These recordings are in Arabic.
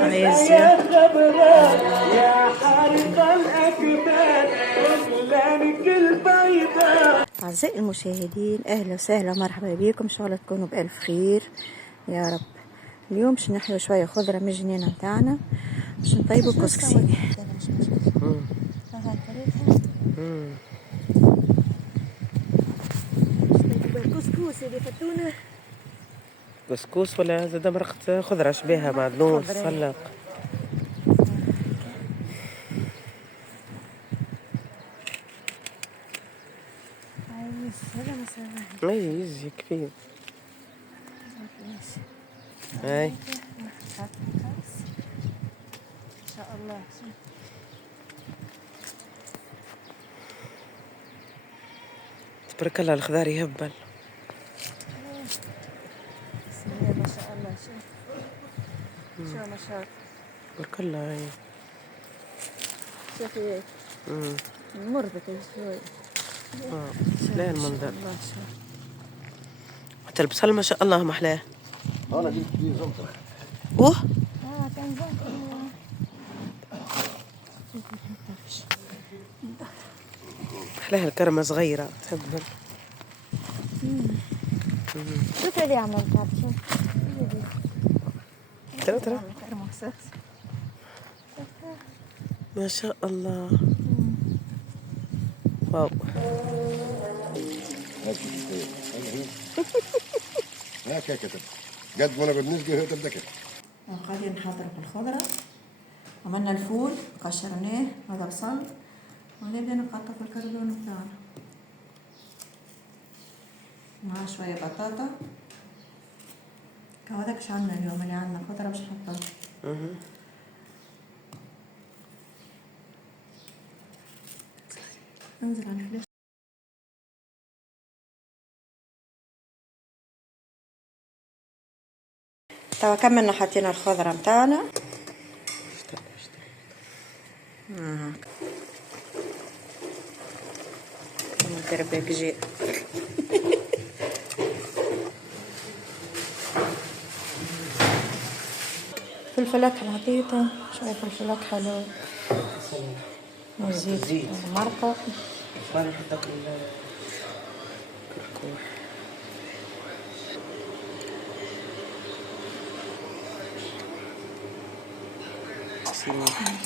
ماليزيا. يا حارق الأكباد وغلانك البيضاء. أعزائي المشاهدين، أهلا وسهلا ومرحبا بكم، إن شاء الله تكونوا بألف خير يا رب. اليوم باش نحيو شوية خضرة من الجنينة متاعنا باش نطيبوا كسكسي. كسكوس اللي فتونا كسكوس ولا زاد مرقة خضرة شبيهة معدنوس سلق. اي يجي كفيه. هاي ان شاء الله. تبارك الله الخضار يهبل. بسم الله ما شاء الله. شوف ما شاء الله تبارك الله. هاي شوفي مربطة شوي. لا المنظر حتى البصل ما شاء الله محلاه. انا جبت فيه زنطة. اوه كان زنطة. محلاها الكرمة صغيرة تهبل. شوف اللي عمل شوف ترى ما شاء الله. واو هكا كتب قد وانا بالنسبة هو تبدأ. قاعدين نحضر في الخضرة. عملنا الفول قشرناه، هذا بصل، ونبدأ نقطع في الكردون بتاعنا مع شوية بطاطا. هذاك اش عندنا اليوم، اللي عندنا خضرة باش نحطها. انزل على الفلاش. توا كملنا حطينا الخضرة متاعنا. ندير باكجي. فلفل اكحل حطيته، شوية فلفل اكحل وزيت مرقة. فارغ حطك الكركوع.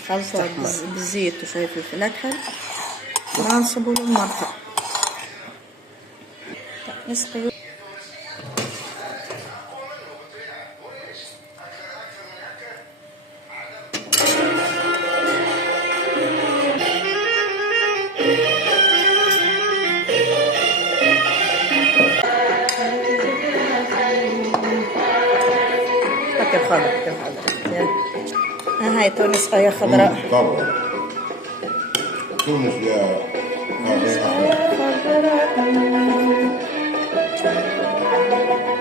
خلطة بالزيت وشوية فلفل اكحل، ما نصبوا له المرقة. نسقي. الخضرة هاي تونس يا خضراء. تونس يا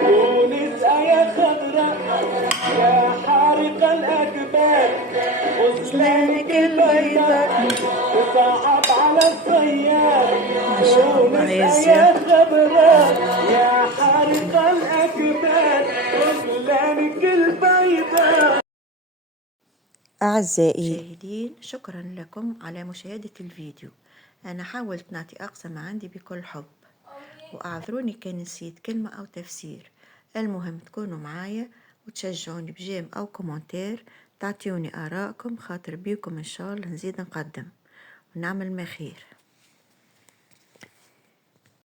تونس يا خضراء يا حارق الأكباد غزلانك البيضاء وصعب على الصياد. تونس يا خضراء يا حارق الأكباد غزلانك البيضاء. أعزائي المشاهدين، شكرا لكم على مشاهدة الفيديو. أنا حاولت نعطي أقصى ما عندي بكل حب، وأعذروني كان نسيت كلمة أو تفسير. المهم تكونوا معايا وتشجعوني بجيم أو كومنتير، تعطيوني آراءكم، خاطر بيكم إن شاء الله نزيد نقدم ونعمل ما خير.